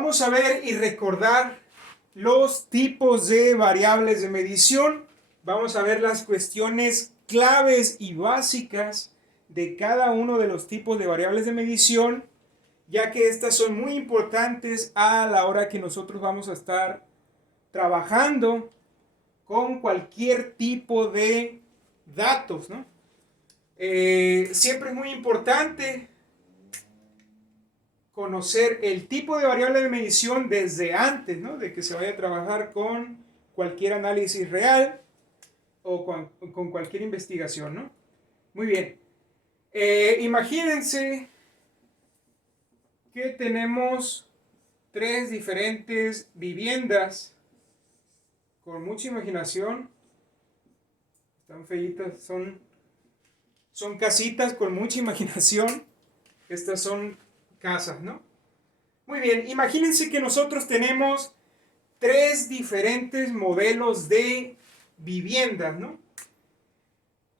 Vamos a ver y recordar los tipos de variables de medición. Vamos a ver las cuestiones claves y básicas de cada uno de los tipos de variables de medición, ya que estas son muy importantes a la hora que nosotros vamos a estar trabajando con cualquier tipo de datos, ¿no? Siempre es muy importante conocer el tipo de variable de medición desde antes, ¿no?, de que se vaya a trabajar con cualquier análisis real o con cualquier investigación, ¿no? Muy bien. Imagínense que tenemos tres diferentes viviendas con mucha imaginación. Están feitas, son casitas con mucha imaginación. Estas son casas, ¿no? Muy bien, imagínense que nosotros tenemos tres diferentes modelos de viviendas, ¿no?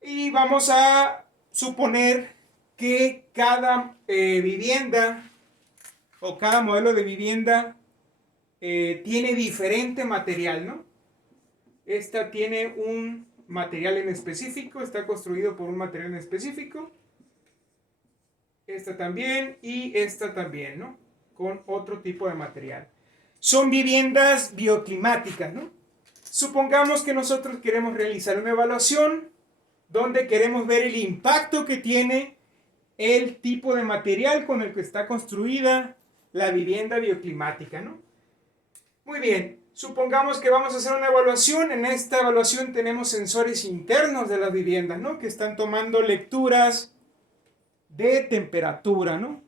Y vamos a suponer que cada vivienda o cada modelo de vivienda tiene diferente material, ¿no? Esta tiene un material en específico, está construido por un material en específico. Esta también y esta también, ¿no? Con otro tipo de material. Son viviendas bioclimáticas, ¿no? Supongamos que nosotros queremos realizar una evaluación donde queremos ver el impacto que tiene el tipo de material con el que está construida la vivienda bioclimática, ¿no? Muy bien, supongamos que vamos a hacer una evaluación. En esta evaluación tenemos sensores internos de las viviendas, ¿no?, que están tomando lecturas de temperatura, ¿no?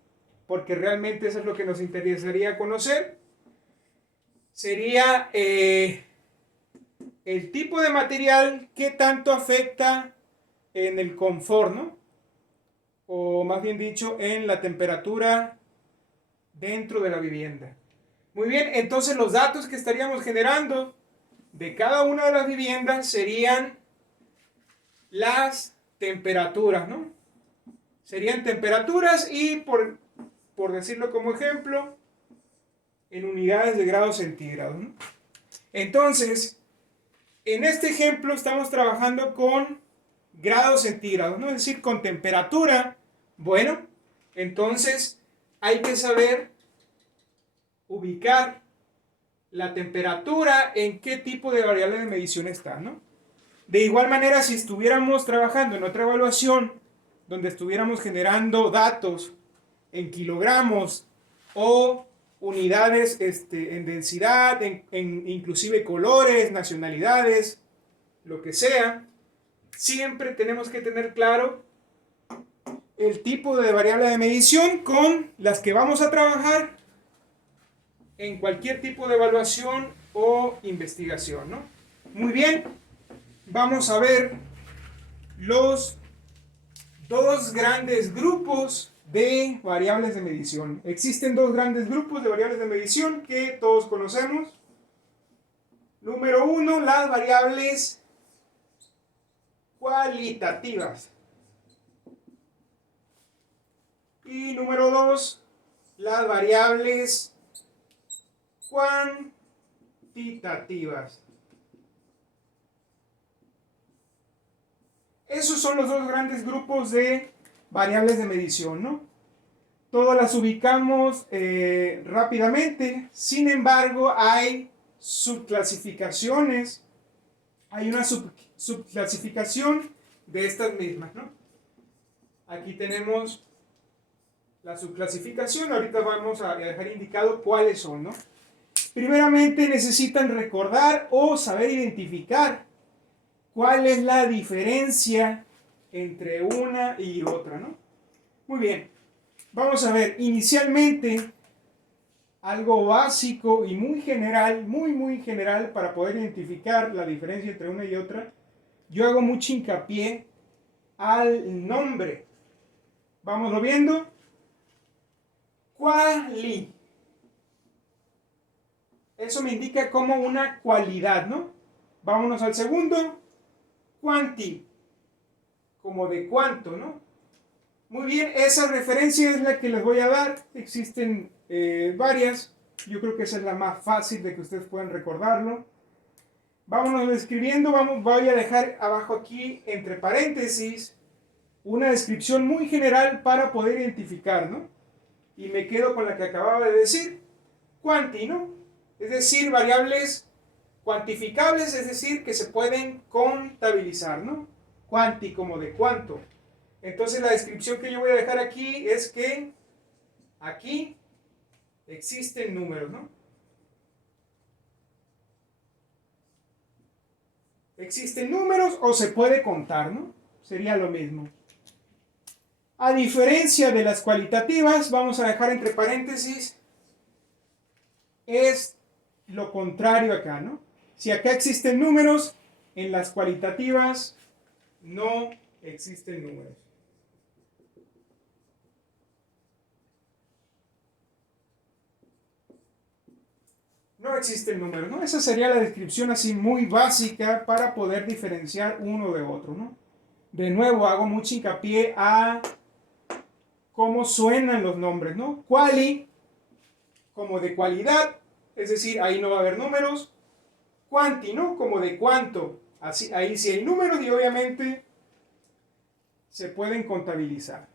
Porque realmente eso es lo que nos interesaría conocer. Sería el tipo de material que tanto afecta en el confort, ¿no? O más bien dicho, en la temperatura dentro de la vivienda. Muy bien, entonces los datos que estaríamos generando de cada una de las viviendas serían las temperaturas, ¿no? Serían temperaturas y, por decirlo como ejemplo, en unidades de grados centígrados, ¿no? Entonces, en este ejemplo estamos trabajando con grados centígrados, ¿no?, es decir, con temperatura. Bueno, entonces hay que saber ubicar la temperatura en qué tipo de variable de medición está, ¿no? De igual manera, si estuviéramos trabajando en otra evaluación donde estuviéramos generando datos en kilogramos o unidades en densidad, inclusive colores, nacionalidades, lo que sea, siempre tenemos que tener claro el tipo de variable de medición con las que vamos a trabajar en cualquier tipo de evaluación o investigación, ¿no? Muy bien, vamos a ver los dos grandes grupos de variables de medición. Existen dos grandes grupos de variables de medición que todos conocemos. Número uno, las variables cualitativas. Y número dos, las variables cuantitativas. Esos son los dos grandes grupos de variables de medición, ¿no? Todas las ubicamos rápidamente. Sin embargo, hay subclasificaciones. Hay una subclasificación de estas mismas, ¿no? Aquí tenemos la subclasificación. Ahorita vamos a dejar indicado cuáles son, ¿no? Primeramente necesitan recordar o saber identificar cuál es la diferencia entre una y otra, ¿no? Muy bien, vamos a ver inicialmente algo básico y muy general, muy general, para poder identificar la diferencia entre una y otra. Yo hago mucho hincapié al nombre. Vámonos viendo. Quali. Eso me indica como una cualidad, ¿no? Vámonos al segundo. Quanti, como de cuánto, ¿no? Muy bien, esa referencia es la que les voy a dar. Existen varias. Yo creo que esa es la más fácil de que ustedes puedan recordarlo. Vámonos describiendo, voy a dejar abajo aquí, entre paréntesis, una descripción muy general para poder identificar, ¿no? Y me quedo con la que acababa de decir, cuanti, ¿no? Es decir, variables cuantificables, es decir, que se pueden contabilizar, ¿no? Cuanti, como de cuánto. Entonces la descripción que yo voy a dejar aquí es que aquí existen números, ¿no? Existen números o se puede contar, ¿no? Sería lo mismo. A diferencia de las cualitativas, vamos a dejar entre paréntesis, es lo contrario acá, ¿no? Si acá existen números, en las cualitativas no existen números. No existen números, ¿no? Esa sería la descripción así muy básica para poder diferenciar uno de otro, ¿no? De nuevo, hago mucho hincapié a cómo suenan los nombres, ¿no? Quali, como de cualidad, es decir, ahí no va a haber números. Quanti, ¿no? Como de cuánto. Así, ahí sí hay números y obviamente se pueden contabilizar.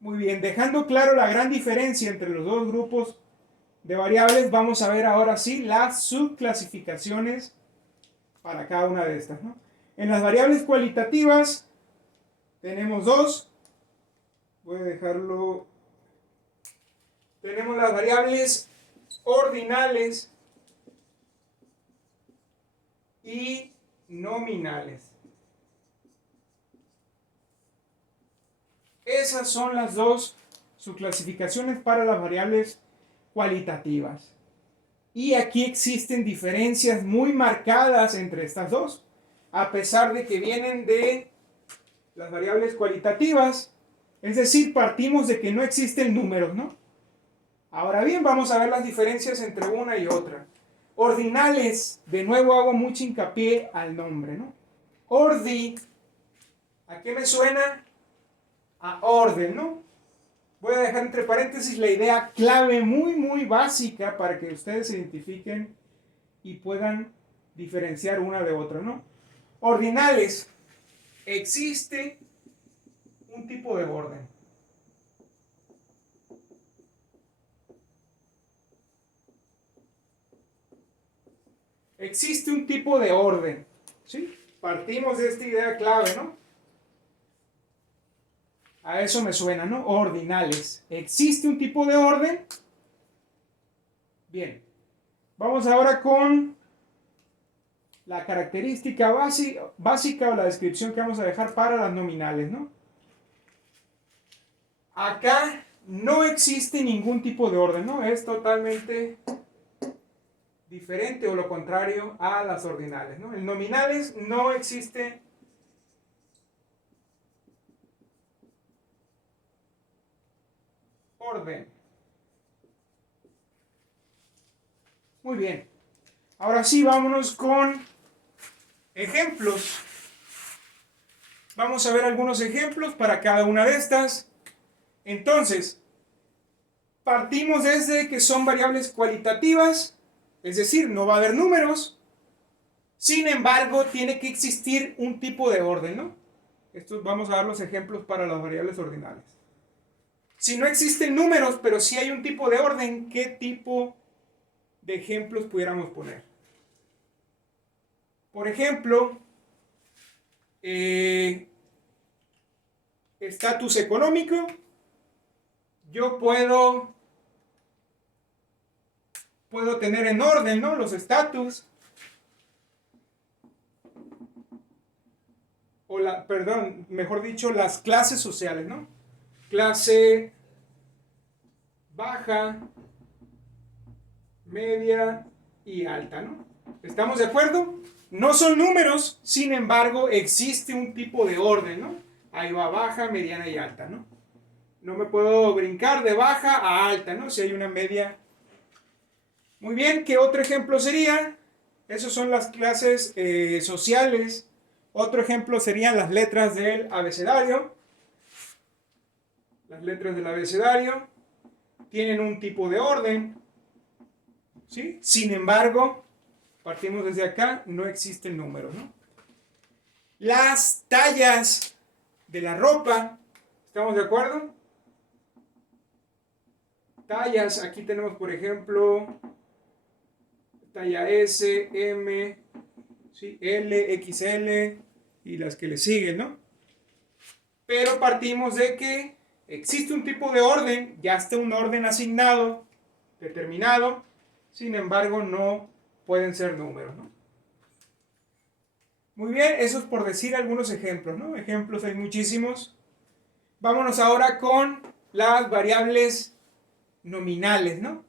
Muy bien, dejando claro la gran diferencia entre los dos grupos de variables, vamos a ver ahora sí las subclasificaciones para cada una de estas, ¿no? En las variables cualitativas tenemos dos. Voy a dejarlo. Tenemos las variables ordinales y nominales. Esas son las dos subclasificaciones para las variables cualitativas. Y aquí existen diferencias muy marcadas entre estas dos, a pesar de que vienen de las variables cualitativas, es decir, partimos de que no existen números, ¿no? Ahora bien, vamos a ver las diferencias entre una y otra. Ordinales, de nuevo hago mucho hincapié al nombre, ¿no? Ordi, ¿a qué me suena? A orden, ¿no? Voy a dejar entre paréntesis la idea clave muy básica para que ustedes se identifiquen y puedan diferenciar una de otra, ¿no? Ordinales, existe un tipo de orden. Existe un tipo de orden, ¿sí? Partimos de esta idea clave, ¿no? A eso me suena, ¿no? Ordinales. ¿Existe un tipo de orden? Bien. Vamos ahora con la característica básica o la descripción que vamos a dejar para las nominales, ¿no? Acá no existe ningún tipo de orden, ¿no? Es totalmente diferente o lo contrario a las ordinales, ¿no? En nominales no existe orden. Muy bien. Ahora sí, vámonos con ejemplos. Vamos a ver algunos ejemplos para cada una de estas. Entonces, partimos desde que son variables cualitativas, es decir, no va a haber números. Sin embargo, tiene que existir un tipo de orden, ¿no? Estos vamos a dar los ejemplos para las variables ordinales. Si no existen números, pero sí hay un tipo de orden, ¿qué tipo de ejemplos pudiéramos poner? Por ejemplo, estatus económico. Yo puedo tener en orden, ¿no? Los estatus. O perdón, mejor dicho, las clases sociales, ¿no? Clase baja, media y alta, ¿no? ¿Estamos de acuerdo? No son números, sin embargo, existe un tipo de orden, ¿no? Ahí va baja, mediana y alta, ¿no? No me puedo brincar de baja a alta, ¿no? Si hay una media. Muy bien, ¿qué otro ejemplo sería? Esas son las clases sociales. Otro ejemplo serían las letras del abecedario. Las letras del abecedario tienen un tipo de orden. ¿sí? Sin embargo, partimos desde acá, no existen números, ¿no? Las tallas de la ropa, ¿estamos de acuerdo? Tallas, aquí tenemos por ejemplo talla S, M, ¿sí? L, XL y las que le siguen, ¿no? Pero partimos de que existe un tipo de orden, ya está un orden asignado, determinado, sin embargo no pueden ser números, ¿no? Muy bien, eso es por decir algunos ejemplos, ¿no? Ejemplos hay muchísimos. Vámonos ahora con las variables nominales, ¿no?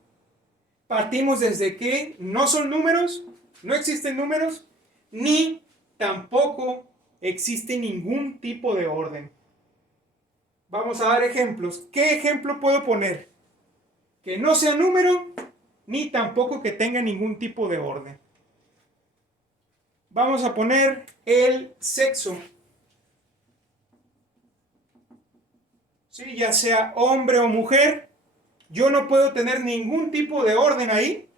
Partimos desde que no son números, no existen números, ni tampoco existe ningún tipo de orden. Vamos a dar ejemplos. ¿Qué ejemplo puedo poner? Que no sea número, ni tampoco que tenga ningún tipo de orden. Vamos a poner el sexo. ¿Sí? Ya sea hombre o mujer, yo no puedo tener ningún tipo de orden ahí.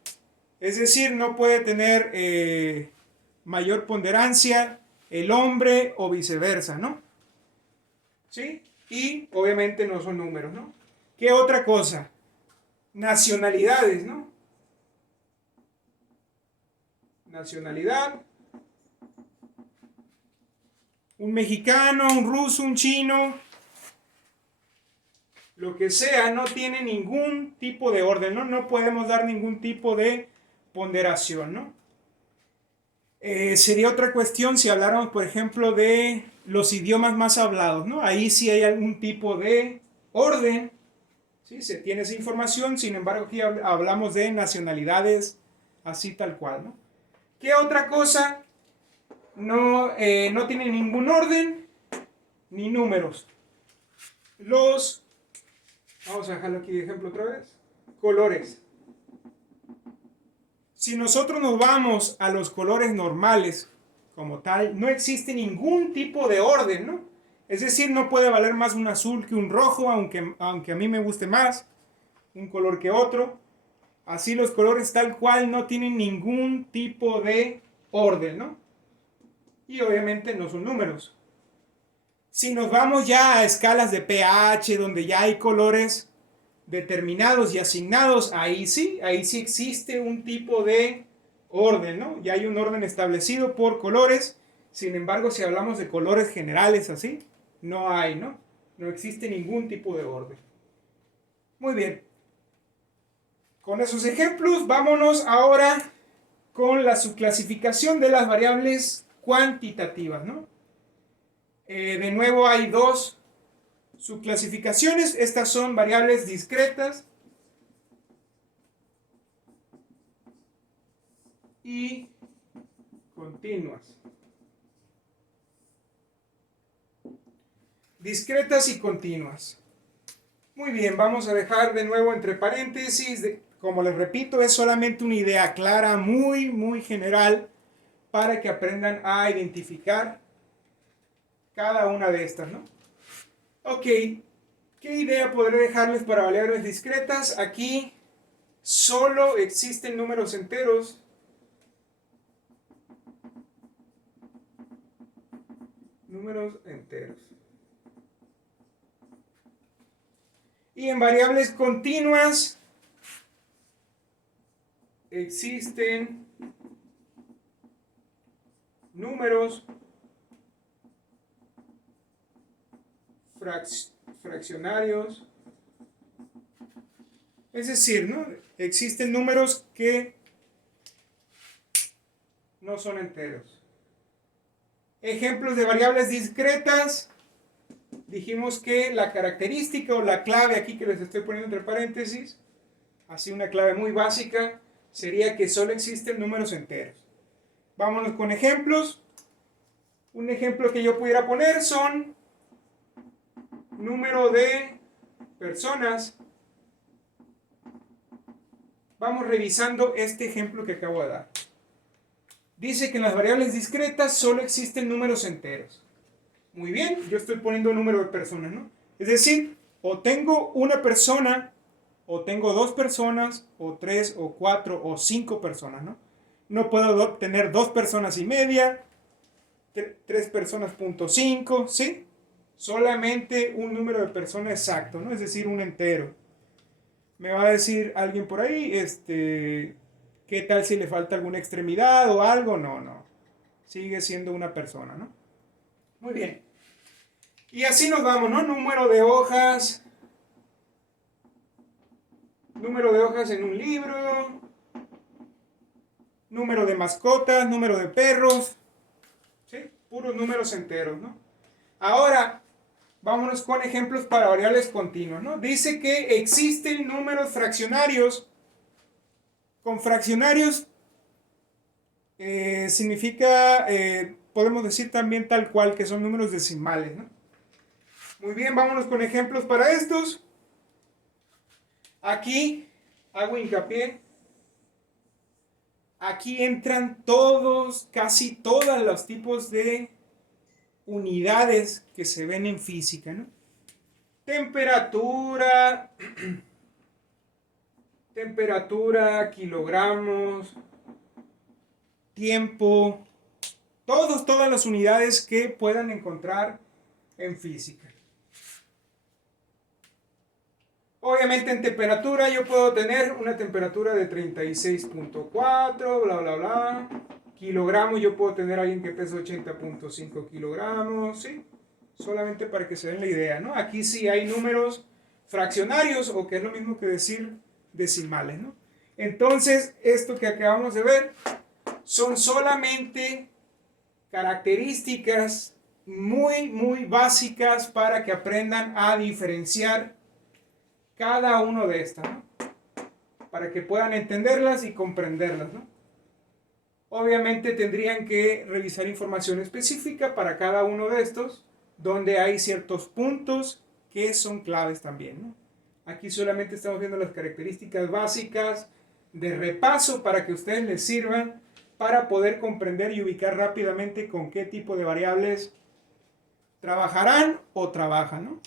Es decir, no puede tener mayor ponderancia el hombre o viceversa, ¿no? ¿Sí? Y obviamente no son números, ¿no? ¿Qué otra cosa? Nacionalidades, ¿no? Nacionalidad. Un mexicano, un ruso, un chino, lo que sea, no tiene ningún tipo de orden, ¿no? No podemos dar ningún tipo de ponderación, ¿no? Sería otra cuestión si habláramos, por ejemplo, de los idiomas más hablados, ¿no? Ahí sí hay algún tipo de orden, ¿sí? Se tiene esa información, sin embargo aquí hablamos de nacionalidades así tal cual, ¿no? ¿Qué otra cosa no tiene ningún orden ni números? Vamos a dejarlo aquí de ejemplo otra vez, colores. Si nosotros nos vamos a los colores normales, como tal, no existe ningún tipo de orden, ¿no? Es decir, no puede valer más un azul que un rojo, aunque a mí me guste más un color que otro. Así los colores tal cual no tienen ningún tipo de orden, ¿no? Y obviamente no son números. Si nos vamos ya a escalas de pH, donde ya hay colores determinados y asignados, ahí sí existe un tipo de orden, ¿no? Ya hay un orden establecido por colores. Sin embargo, si hablamos de colores generales así, no hay, ¿no? No existe ningún tipo de orden. Muy bien. Con esos ejemplos, vámonos ahora con la subclasificación de las variables cuantitativas, ¿no? De nuevo hay dos subclasificaciones. Estas son variables discretas y continuas. Discretas y continuas. Muy bien, vamos a dejar de nuevo entre paréntesis. Como les repito, es solamente una idea clara, muy general, para que aprendan a identificar cada una de estas, ¿no? Ok, ¿qué idea podré dejarles para variables discretas? Aquí solo existen números enteros. Números enteros. Y en variables continuas existen números fraccionarios. Es decir, ¿no? Existen números que no son enteros. Ejemplos de variables discretas. Dijimos que la característica o la clave aquí que les estoy poniendo entre paréntesis, así una clave muy básica, sería que solo existen números enteros. Vámonos con ejemplos. Un ejemplo que yo pudiera poner son número de personas. Vamos revisando este ejemplo que acabo de dar. Dice que en las variables discretas solo existen números enteros. Muy bien, yo estoy poniendo un número de personas, ¿no? Es decir, o tengo una persona o tengo 2 personas, o 3, o 4, o 5 personas, ¿no? No puedo tener 2 personas y media, 3 personas punto 5, ¿sí? Solamente un número de personas exacto, ¿no? Es decir, un entero. Me va a decir alguien por ahí, ¿qué tal si le falta alguna extremidad o algo? No, no. Sigue siendo una persona, ¿no? Muy bien. Y así nos vamos, ¿no? Número de hojas en un libro, número de mascotas, número de perros, ¿sí? Puros números enteros, ¿no? Ahora, vámonos con ejemplos para variables continuas, ¿no? Dice que existen números fraccionarios. Con fraccionarios significa, podemos decir también tal cual, que son números decimales, ¿no? Muy bien, vámonos con ejemplos para estos. Aquí hago hincapié. Aquí entran todos, casi todos los tipos de unidades que se ven en física, ¿no? Temperatura, kilogramos, tiempo, todas las unidades que puedan encontrar en física. Obviamente en temperatura yo puedo tener una temperatura de 36.4, bla, bla, bla. Kilogramos yo puedo tener a alguien que pesa 80.5 kilogramos, ¿sí? Solamente para que se den la idea, ¿no? Aquí sí hay números fraccionarios, o que es lo mismo que decir decimales, ¿no? Entonces, esto que acabamos de ver son solamente características muy, muy básicas para que aprendan a diferenciar cada uno de estas, ¿no? Para que puedan entenderlas y comprenderlas, ¿no? Obviamente tendrían que revisar información específica para cada uno de estos, donde hay ciertos puntos que son claves también, ¿no? Aquí solamente estamos viendo las características básicas de repaso para que ustedes les sirvan para poder comprender y ubicar rápidamente con qué tipo de variables trabajarán o trabajan, ¿no?